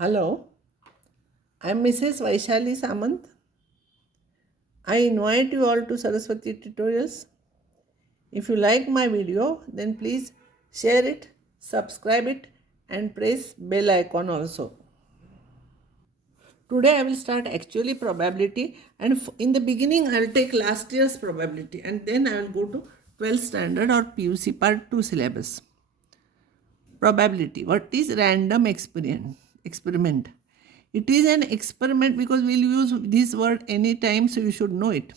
Hello, I am Mrs. Vaishali Samant. I invite you all to Saraswati Tutorials. If you like my video, then please share it, subscribe it, and press bell icon also. Today I will start actually probability, and in the beginning I will take last year's probability, and then I will go to 12th standard or PUC part 2 syllabus. Probability. What is random experiment? It is an experiment because we'll use this word anytime, so you should know it.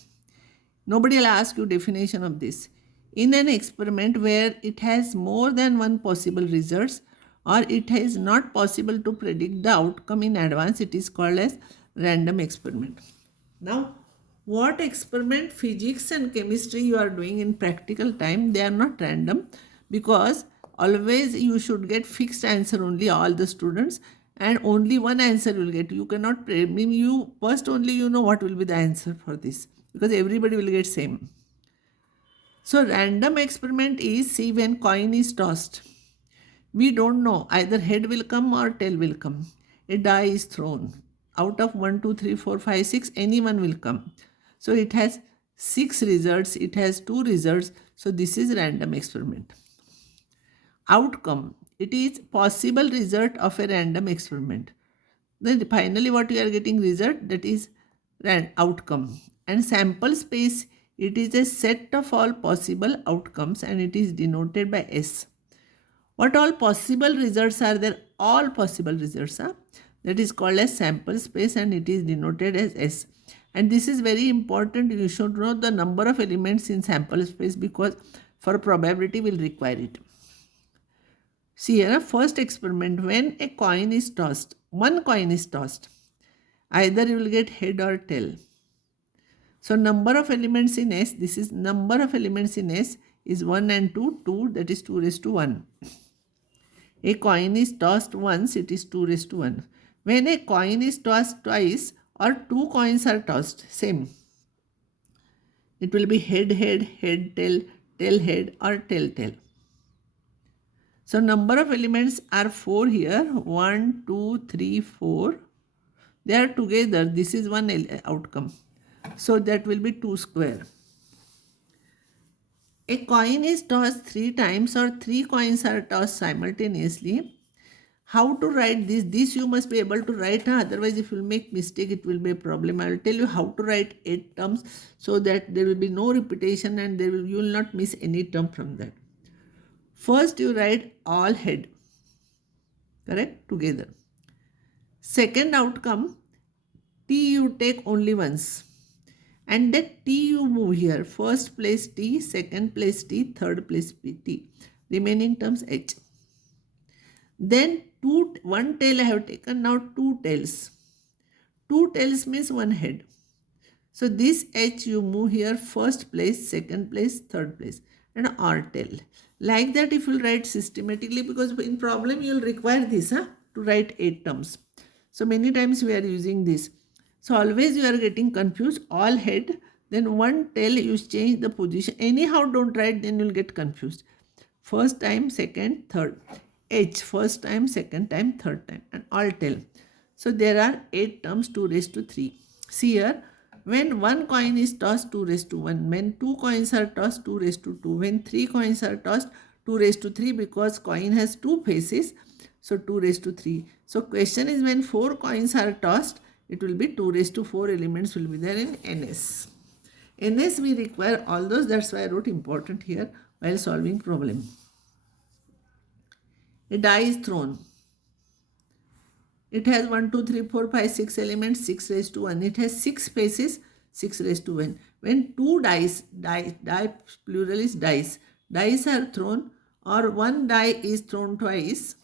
Nobody will ask you definition of this. In an experiment where it has more than one possible results, or it is not possible to predict the outcome in advance, it is called as random experiment. Now, what experiment, physics and chemistry you are doing in practical time, they are not random, because always you should get fixed answer only, all the students, and only one answer will get. You cannot mean you first only you know what will be the answer for this, because everybody will get same. So random experiment is, see, when coin is tossed, we don't know either head will come or tail will come. A die is thrown. Out of 1, 2, 3, 4, 5, 6, anyone will come. So it has 6 results, it has 2 results. So this is random experiment. Outcome. It is possible result of a random experiment. Then finally what you are getting result, that is outcome. And sample space, it is a set of all possible outcomes and it is denoted by S. What all possible results are there? All possible results are. That is called as sample space and it is denoted as S. And this is very important. You should know the number of elements in sample space because for probability will require it. See here, first experiment, when a coin is tossed, one coin is tossed, either you will get head or tail. So number of elements in S, this is number of elements in S is 1 and 2, 2, that is 2 raised to 1. A coin is tossed once, it is 2 raised to 1. When a coin is tossed twice or 2 coins are tossed, same. It will be head, head, head, tail, tail, head or tail, tail. So number of elements are 4 here, 1, 2, 3, 4. They are together, this is one outcome. So that will be 2 square. A coin is tossed 3 times or 3 coins are tossed simultaneously. How to write this? This you must be able to write. Otherwise, if you make mistake, it will be a problem. I will tell you how to write 8 terms so that there will be no repetition and you will not miss any term from that. First, you write all head. Correct? Together. Second outcome, T you take only once. And that T you move here. First place T, second place T, third place T. Remaining terms H. Then one tail I have taken, now 2 tails. 2 tails means 1 head. So this H you move here, first place, second place, third place, and R tail. Like that if you write systematically, because in problem you will require this to write 8 terms. So many times we are using this. So always you are getting confused, all head, then one tail you change the position. Anyhow don't write, then you will get confused. First time, second, third. H, first time, second time, third time, and all tail. So there are 8 terms, 2 raised to 3. See here, when one coin is tossed, 2 raised to 1. When 2 coins are tossed, 2 raised to 2. When 3 coins are tossed, 2 raised to 3, because coin has 2 faces. So 2 raised to 3. So question is, when 4 coins are tossed, it will be 2 raised to 4 elements will be there in NS. NS we require all those, that's why I wrote important here while solving problem. A die is thrown. It has 1, 2, 3, 4, 5, 6 elements, 6 raised to 1. It has 6 faces, 6 raised to 1. When 2 dice, die plural is dice, dice are thrown or one die is thrown twice,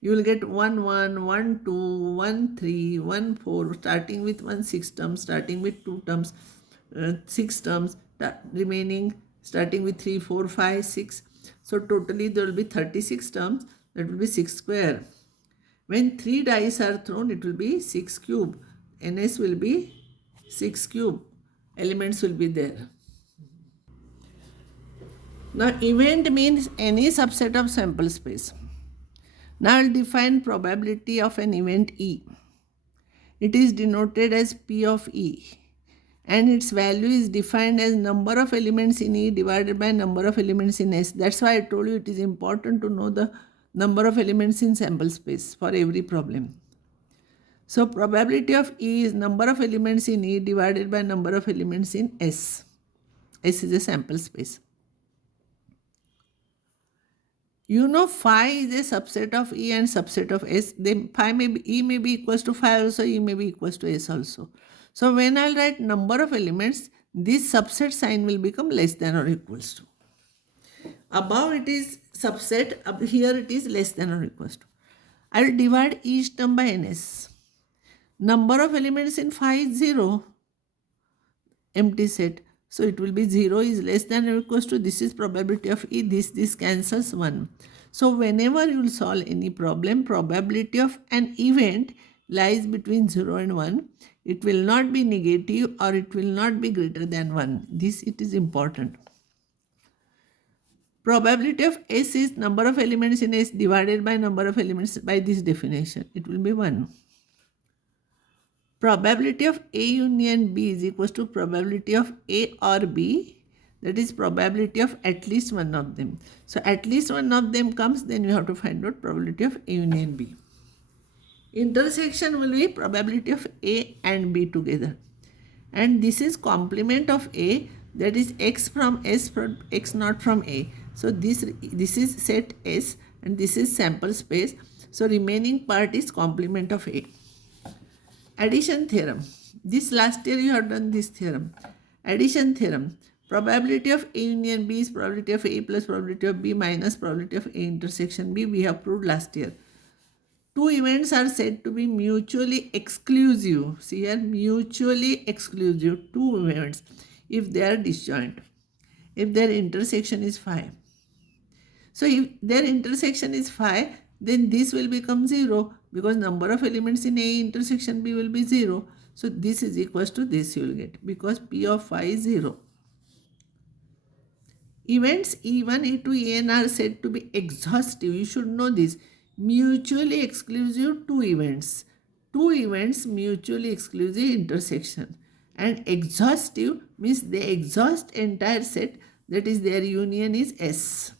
you will get 1, 1, 1, 2, 1, 3, 1, 4, starting with 1, 6 terms, starting with 2 terms, 6 terms, remaining starting with 3, 4, 5, 6. So totally there will be 36 terms, that will be 6 square. When 3 dice are thrown, it will be 6 cube. NS will be 6 cube. Elements will be there. Now event means any subset of sample space. Now I'll define probability of an event E. It is denoted as P of E, and its value is defined as number of elements in E divided by number of elements in S. That's why I told you it is important to know the number of elements in sample space for every problem. So probability of E is number of elements in E divided by number of elements in S. S is a sample space. You know phi is a subset of E and subset of S. Then phi may be, E may be equals to phi also, E may be equals to S also. So when I'll write number of elements, this subset sign will become less than or equals to. Above it is subset, up here it is less than or equals to. I will divide each term by ns. Number of elements in phi is 0, empty set. So it will be 0 is less than or equals to, this is probability of E, this cancels 1. So whenever you will solve any problem, probability of an event lies between 0 and 1. It will not be negative or it will not be greater than 1. This it is important. Probability of S is number of elements in S divided by number of elements by this definition. It will be 1. Probability of A union B is equals to probability of A or B, that is probability of at least one of them. So at least one of them comes, then you have to find out probability of A union B. Intersection will be probability of A and B together. And this is complement of A, that is X from S from X not from A. So this is set S and this is sample space. So remaining part is complement of A. Addition theorem. This last year you have done this theorem. Addition theorem. Probability of A union B is probability of A plus probability of B minus probability of A intersection B. We have proved last year. Two events are said to be mutually exclusive. See here, mutually exclusive. Two events if they are disjoint. If their intersection is phi. So if their intersection is phi, then this will become 0 because number of elements in A intersection B will be 0. So this is equals to this you will get because P of phi is 0. Events E1, E2, En are said to be exhaustive. You should know this. Mutually exclusive two events. Two events mutually exclusive intersection. And exhaustive means they exhaust entire set, that is their union is S.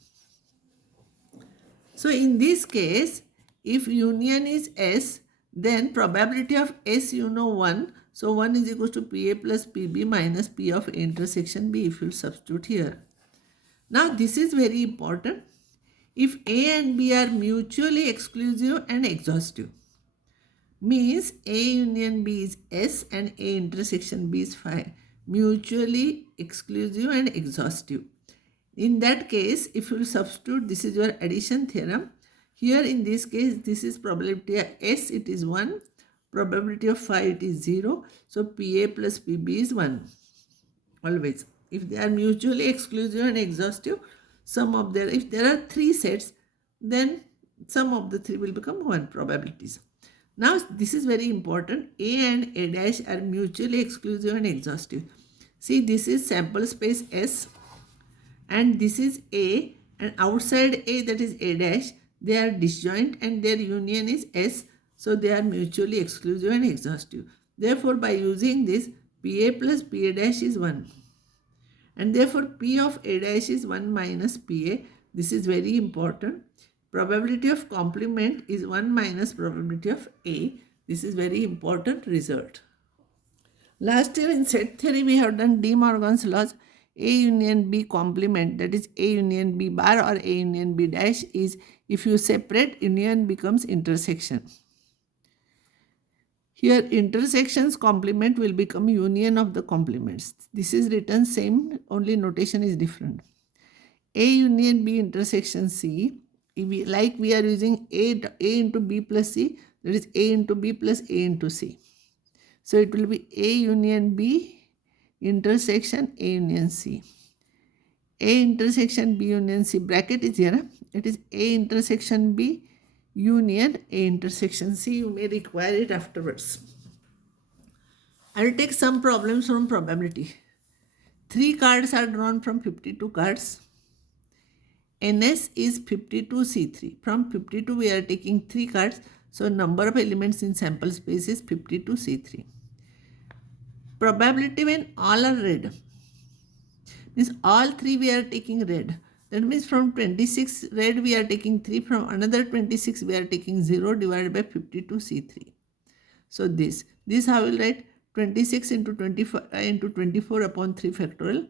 So in this case, if union is S, then probability of S you know 1. So 1 is equal to PA plus PB minus P of intersection B if you substitute here. Now this is very important. If A and B are mutually exclusive and exhaustive, means A union B is S and A intersection B is phi. Mutually exclusive and exhaustive. In that case, if you substitute, this is your addition theorem. Here in this case, this is probability of S, it is 1. Probability of phi, it is 0. So PA plus PB is 1. Always. If they are mutually exclusive and exhaustive, if there are 3 sets, then sum of the 3 will become 1 probabilities. Now this is very important. A and A dash are mutually exclusive and exhaustive. See, this is sample space S and this is A, and outside A, that is A dash, they are disjoint and their union is S. So they are mutually exclusive and exhaustive. Therefore, by using this, PA plus PA dash is 1. And therefore, P of A dash is 1 minus PA. This is very important. Probability of complement is 1 minus probability of A. This is very important result. Last year in set theory, we have done De Morgan's laws. A union B complement, that is A union B bar or A union B dash, is if you separate, union becomes intersection. Here intersections complement will become union of the complements. This is written same, only notation is different. A union B intersection C, like we are using A into B plus C, that is A into B plus A into C. So it will be A union B intersection A union C. A intersection B union C, bracket is here. It is A intersection B union A intersection C. You may require it afterwards. I will take some problems from probability. 3 cards are drawn from 52 cards. NS is 52C3. From 52 we are taking 3 cards. So number of elements in sample space is 52C3. Probability when all are red means all 3 we are taking red. That means from 26 red we are taking 3, from another 26 we are taking 0 divided by 52C3. So this I will write 26 into 24 upon 3 factorial,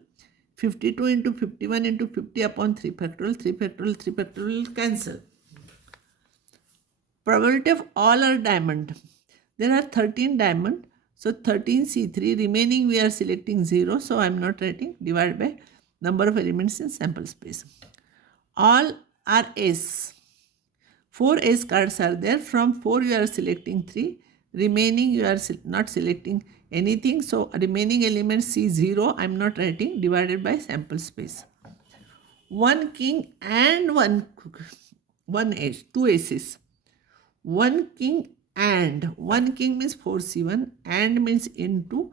52 into 51 into 50 upon 3 factorial, 3 factorial, 3 factorial will cancel. Probability of all are diamond. There are 13 diamond. So 13C3, remaining we are selecting 0. So I am not writing, divided by number of elements in sample space. All are S. 4 S cards are there. From 4 you are selecting 3. Remaining you are not selecting anything. So remaining elements C0 I am not writing, divided by sample space. 1 king and 1 ace, 2 aces. 1 king and 1 king means 4C1 and means into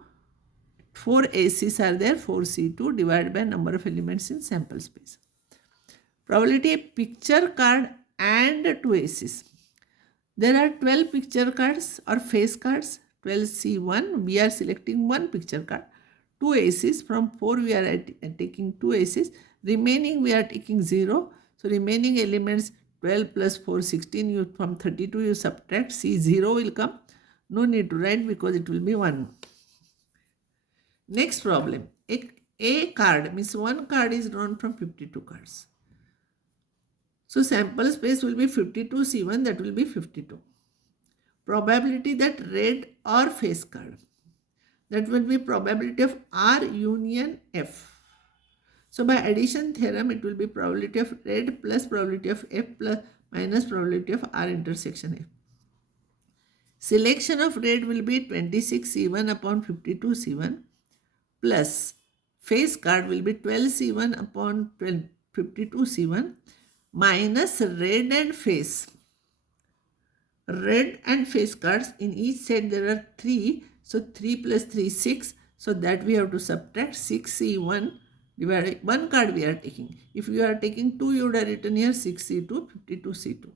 4 aces are there, 4C2 divided by number of elements in sample space. Probability a picture card and 2 aces. There are 12 picture cards or face cards. 12C1 we are selecting 1 picture card. 2 aces, from 4 we are taking 2 aces. Remaining we are taking 0. So remaining elements 12 plus 4, 16. You from 32 you subtract, C0 will come. No need to write because it will be 1. Next problem. A card means 1 card is drawn from 52 cards. So sample space will be 52C1, that will be 52. Probability that red or face card, that will be probability of R union F. So by addition theorem, it will be probability of red plus probability of F plus minus probability of R intersection F. Selection of red will be 26C1 upon 52C1 plus face card will be 12C1 upon 52C1 minus red and face. Red and face cards, in each set there are 3. So 3 plus 3 is 6. So that we have to subtract 6C1 divided by 1 card we are taking. If you are taking 2, you would have written here 6C2, 52C2.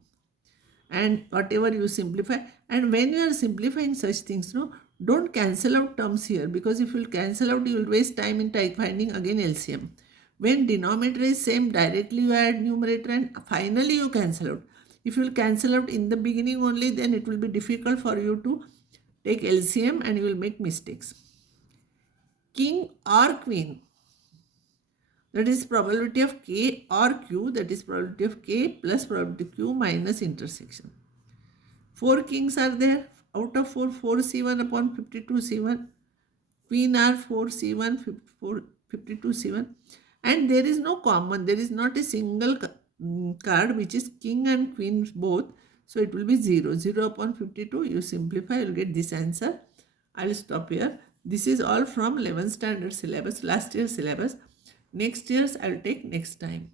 And whatever you simplify. And when you are simplifying such things, no, don't cancel out terms here, because if you will cancel out, you will waste time in finding again LCM. When denominator is same, directly you add numerator and finally you cancel out. If you will cancel out in the beginning only, then it will be difficult for you to take LCM and you will make mistakes. King or queen, that is probability of K or Q, that is probability of K plus probability of Q minus intersection. 4 kings are there. Out of 4, 4C1 upon 52C1. Queen are 4C1, 52C1. And there is no common, there is not a single card which is king and queen both. So it will be 0. 0 upon 52, you simplify, you will get this answer. I will stop here. This is all from 11th standard syllabus, last year syllabus. Next year's I will take next time.